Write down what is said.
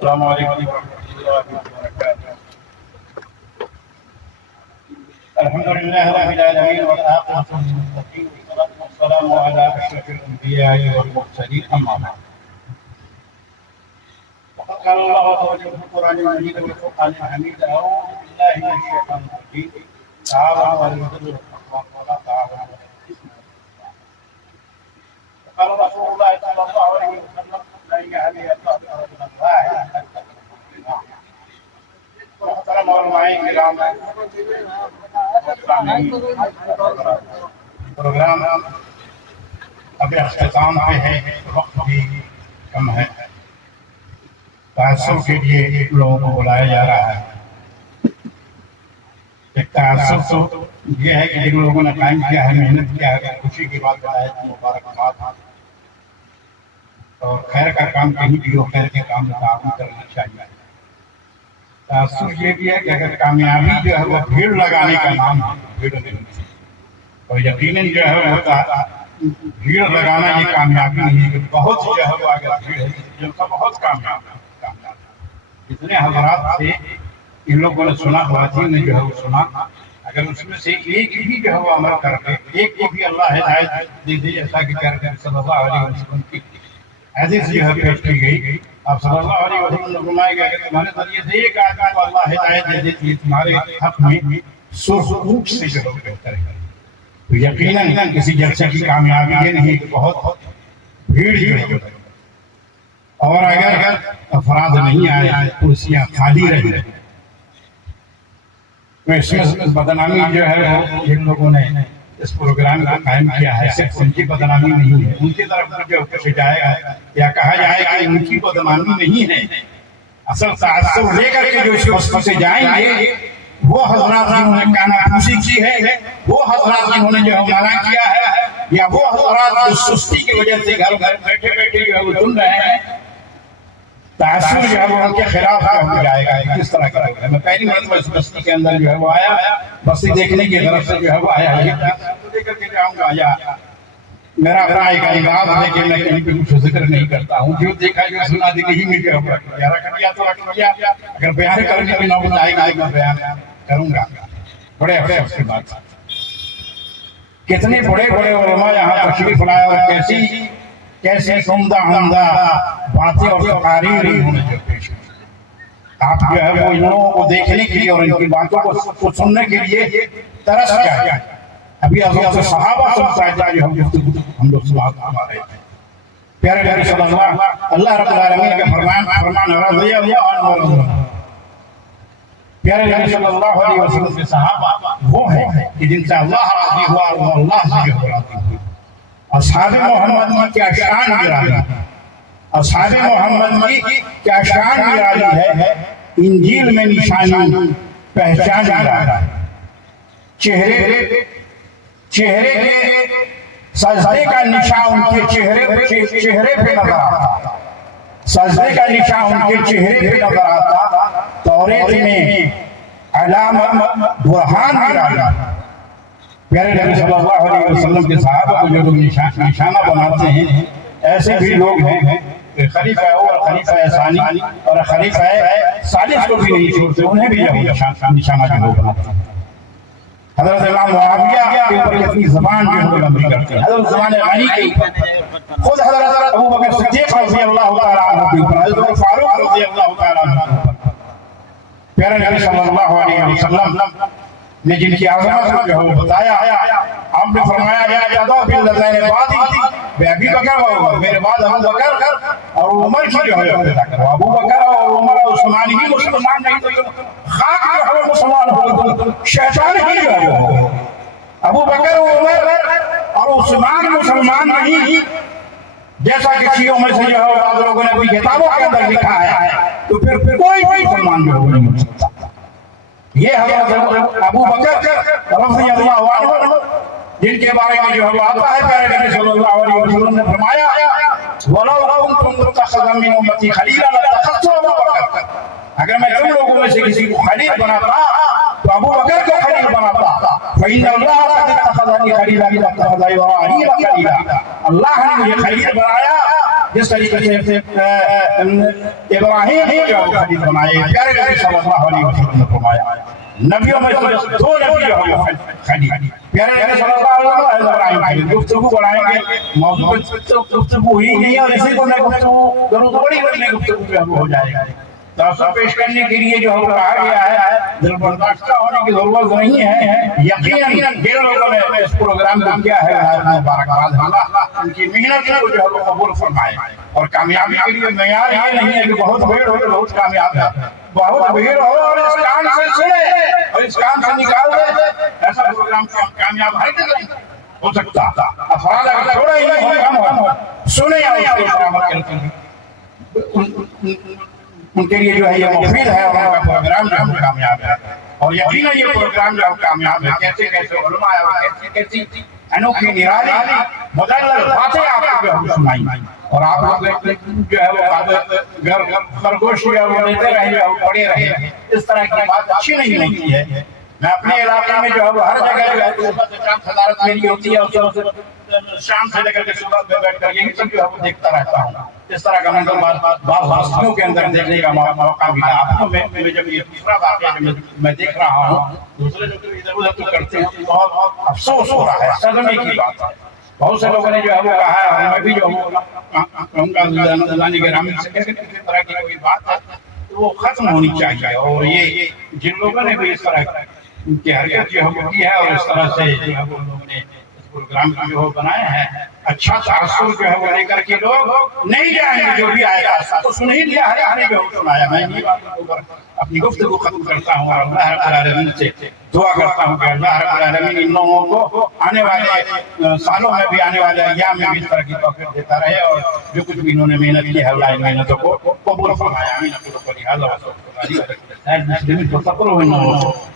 السلام علیکم ورحمۃ اللہ وبرکاتہ۔ الحمد للہ رب العالمین والعاقبۃ للمتقین والصلاۃ والسلام علی اشرف الانبیاء والمرسلین اما بعد۔ وقد قال اللہ تعالی في القرآن المجید والفرقان الحمید اعوذ باللہ من الشیطان الرجیم تعاونوا على البر والتقوى ولا تعاونوا على الاثم والعدوان۔ وقال رسول اللہ صلی اللہ علیہ وسلم لا يهدي الله رجلا واحدا محترم علماء کرام، پروگرام اب اختتام پہ ہے، وقت بھی کم ہے۔ تعصب کے لیے لوگوں کو بلایا جا رہا ہے۔ ایک تعصب تو یہ ہے کہ جن لوگوں نے قائم کیا ہے، محنت کیا ہے، خوشی کی بات بتایا تو مبارکباد، اور خیر کا کام کہیں بھی ہو، خیر کے کام میں تعاون کرنا چاہیے۔ تعصب یہ بھی ہے کہ اگر کامیابی جو ہے وہ بھیڑ لگانے کا نام ہے، بھیڑ نہیں، اور یقیناً جو ہے وہ بھیڑ لگانا یہ کامیابی نہیں ہے، کہ بہت جو ہے وہ اگر بھیڑ ہے جن کا بہت کامیاب ہے۔ جتنے حضرات سے ان لوگوں نے سنا، خواتین نے جو ہے وہ سنا، اگر اس میں سے ایک بھی جو ہے وہ عمل کر کے ایک کو بھی اللہ ہدایت دے دے، جیسا کہ صلی اللہ علیہ وسلم کی حدیث جو ہے پیش کی گئی، آپ صلی اللہ علیہ وسلم نے فرمایا گیا کہ تمہارے ذریعے سے ایک آدمی کو اللہ ہدایت دے دیتی ہے، تمہارے حق میں سرخ اونٹ سے جو ہے بہتر ہے۔ تو یقیناً کسی جلسے کی کامیابی یہ نہیں کہ بہت بھیڑ جو ہے، اور اگر افراد نہیں آئے، کرسیاں خالی رہی، تو اس میں بدنامی جو ہے وہ جن لوگوں نے اس پروگرام کو قائم کیا ہے، صرف ان کی بدنامی نہیں ہے، ان کی طرف جو کچھ جائے گا یا کہا جائے کہ ان کی بدنامی نہیں ہے۔ اصل تعصب لے کر کے جو اس بستی سے جائیں گے وہ حضرات جنہوں نے کانا پوشی کی ہے، وہ حضرات جنہوں نے جو ہے منع کیا ہے، یا وہ حضرات جو سستی کی وجہ سے گھر بیٹھے بیٹھے جو ہے وہ سن رہے ہیں، تعصب جو ہے وہ ان کے خلاف ہو جائے گا۔ کس طرح کرے گا؟ میں پہلی مرتبہ اس بستی کے اندر جو ہے وہ آیا، بستی دیکھنے کی طرف سے جو ہے وہ آیا، یہ لے کر کے جاؤں گا، یا میرا اپنا ایک انداز ہے کہ میں کہیں پہ کچھ ذکر نہیں کرتا ہوں، جو دیکھا جو سنا دلی ہی میں جو ہے رکھ دیا تو رکھ دیا، اگر بیان کرنے کی نوبت آئے گا تو میں بیان کروں گا۔ بڑے افسوس کی بات، کتنے بڑے بڑے علماء یہاں تشریف لائے، اور کیسے عمدہ باتیں اور تقاریر جو پیش، آپ جو ہے وہ ان لوگوں کو دیکھنے کے لیے اور ان کی باتوں کو سننے کے لیے ترس گئے۔ ابھی حضرت صحابہ جو ہم لوگ سنا رہے تھے، پیارے نبی صلی اللہ رب العالمین کا فرمان رضی اللہ عنہ، پیارے نبی صلی اللہ علیہ وسلم کے صحابہ وہ ہیں کہ جن سے اللہ راضی ہوا اور اللہ سے جو راضی ہوئی۔ اصحاب محمد کی کیا شان نرالی ہے، اصحاب محمد کی کیا شان نرالی ہے، انجیل میں نشانی پہچان نرالی ہے۔ چہرے کے سجدے کا نشان ان کے چہرے پہ نظر آتا، سجدے کا نشان ان کے چہرے پہ نظر آتا۔ توریت میں علامت برہان نرالی ہے۔ پیارے نبی صلی اللہ علیہ وسلم کے صحابہ کو جو لوگ نشانہ بناتے ہیں، ایسے بھی لوگ ہیں کہ خلیفہ اول، خلیفہ ثانی اور خلیفہ ثالث کو بھی نہیں چھوڑتے، انہیں بھی نشانہ جو لوگ بناتے ہیں۔ حضرت امام معاویہ کے اوپر اپنی زبان جو ہے لمبی کرتے ہیں، حضرت زبان غنی کے اوپر، خود حضرت ابو بکر صدیق رضی اللہ تعالیٰ عنہ کے اوپر، حضرت فاروق رضی اللہ تعالیٰ عنہ کے اوپر، پیارے نبی صلی اللہ علیہ وسلم نے جن کی عظمت کو جو ہے وہ بتایا، ہم نے فرمایا یا جدو بالذین بعدی، بے ابی بکر و عمر، میرے بعد ابو بکر اور عمر کی جو ہے پیدا کرو۔ ابو بکر اور عمر اور عثمان ہی مسلمان نہیں تو خاک جو ہے مسلمان ہو تو شیطان ہی جو ہے۔ ابو بکر اور عمر اور عثمان مسلمان نہیں، جیسا کہ شیعوں میں سے جو ہے بعض لوگوں نے اپنی کتابوں کے اندر لکھا ہے، تو پھر کوئی مسلمان جو ہے نہیں ہو سکتا۔ یہ حضرت ابو بکر رضی اللہ عنہ جن کے بارے میں جو ہے آتا ہے، پیارے نبی صلی اللہ علیہ وسلم نے فرمایا وَلَوْ كُنْتُمْ مُتَّخِذًا مِّنْ أُمَّتِي خَلِيلًا لَاتَّخَذْتُ أَبَا بَكْرَ، اگر میں تم لوگوں میں سے کسی کو خلیل بناتا تو ابو بکر کو خلیل بناتا۔ فَإِنَّ اللَّهَ قَدِ اتَّخَذَنِي خَلِيلًا وَاتَّخَذَ إِبْرَاهِيمَ خَلِيلًا، اللہ نے مجھے خلیل بنایا جس طریقے سے ابراہیم نے جو حدیث بنائے پیارے نبی صلی اللہ علیہ وسلم نے فرمایا نبیوں میں دو نبی جو ہے خلیل پیارے نبی صلی اللہ علیہ وسلم ابراہیم خلیل گفتگو بڑھائیں گے موضوع گفتگو ہی نہیں ہے اور اسی کو میں گفتگو کروں تو بڑی بڑی گفتگو پہ ہو جائے گا تاثر پیش کرنے کے لیے جو کہا گیا ہے دل برداشتہ ہونے کی ضرورت نہیں ہے یقیناً جن لوگوں نے اس پروگرام کو کیا ہے مبارکباد اللہ ان کی محنت کو جو ہے قبول فرمائے اور کامیابی کے لیے معیار یہ نہیں ہے کہ بہت بھیڑ ہو تو بہت کامیاب ہے بہت بھیڑ ہو اور اس کام سے سنے اور اس کام سے نکال دے ایسا پروگرام کامیاب ہے کہ نہیں ہو سکتا افراد اگر تھوڑا ہی نہیں ہم سنے اور اس کے عمل کرتے ان کے لیے جو ہے یہ مفید ہے اور ان کا پروگرام جو ہم کامیاب ہے اور یقیناً یہ پروگرام جو ہم کامیاب ہے کیسے کیسے علماء اور کیسی انوکھی نرالی مدلل باتیں آپ کو ہم سنائیں اور آپ لوگ جو ہے وہ گھر خرگوش جو ہے وہ لیتے رہے اور پڑے رہے اس طرح کی بات اچھی نہیں ہوتی ہے میں اپنے علاقے میں جو ہے وہ ہر جگہ جو ہے صدارت میری ہوتی ہے اور شام سے لے کر کے صبح میں بیٹھ کر یہی سب جو ہے وہ دیکھتا رہتا ہوں اس طرح کا منظر بعض ہستیوں کے اندر دیکھنے کا موقع ملا آپ میں جب یہ تیسرا واقعہ میں دیکھ رہا ہوں دوسرے جو ادھر ادھر تو کرتے ہیں بہت افسوس ہو رہا ہے صدمے کی بات ہے بہت سے لوگوں نے جو ہے وہ کہا ہے اور میں بھی جو ہوں گا اللہ نگرامی سے کسی طرح کی کوئی بات ہے تو وہ ختم ہونی چاہیے اور یہ جن لوگوں نے بھی اس طرح کی حرکت جو ہے کی ہے اور اس طرح سے جو ہے وہ لوگوں نے پروگرام جو ہے بنایا ہے اچھا تاثر جو ہے وہ لے کر کے لوگ نہیں جائیں گے جو بھی آئے گا تو سن ہی لیا ہے آنے جو سنایا میں یہ بات اپنی گفتگو ختم کرتا ہوں اور اللہ رب العالمین سے دعا کرتا ہوں کہ اللہ رب العالمین ان لوگوں کو آنے والے سالوں میں بھی آنے والے ایام میں بھی اس طرح کی توفیق دیتا رہے اور جو کچھ بھی انہوں نے محنت کی ہے اللہ ان محنتوں کو قبول فرمائے آمین اقول قولی ھذا واستغفر اللہ لي ولکم